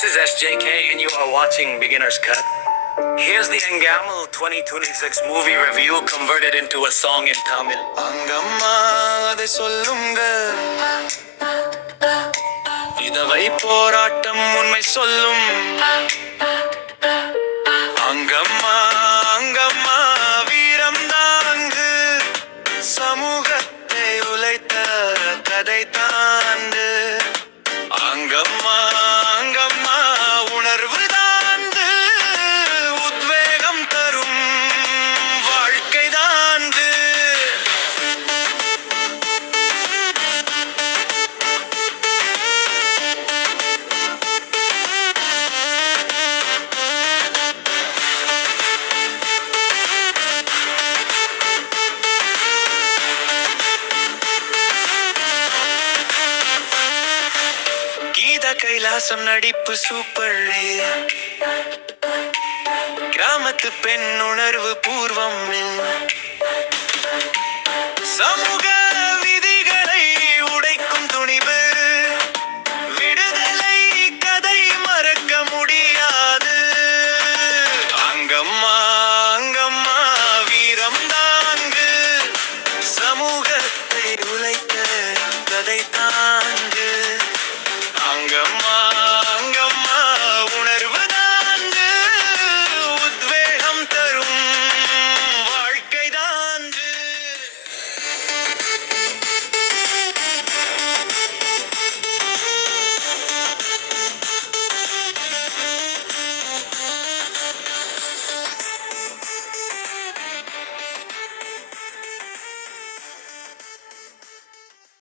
This is SJK and you are watching Beginner's Cut. Here's the Engamal 2026 movie review converted into a song in Tamil. Angamma adai sollunga vidavai porattam unmai sollum Angamma Angamma வீரம் தாங்கு சமூகத்தை உழைத்த கதை தாண்டு அங்கம்மா அங்கம்மா உணர்வு தாண்டு உத்வேகம் தரும் வாழ்க்கை தாண்டு கீதா கைலாசம் நடிப்பு சூப்பர் கிராமத்து பெண் உணர்வு பூர்வம் சமூக விதிகளை உடைக்கும் துணிவு விடுதலை கதை மறக்க முடியாது அங்கம்மா அங்கம்மா வீரம் தாங்கு சமூகத்தை உழைத்த கதை தான்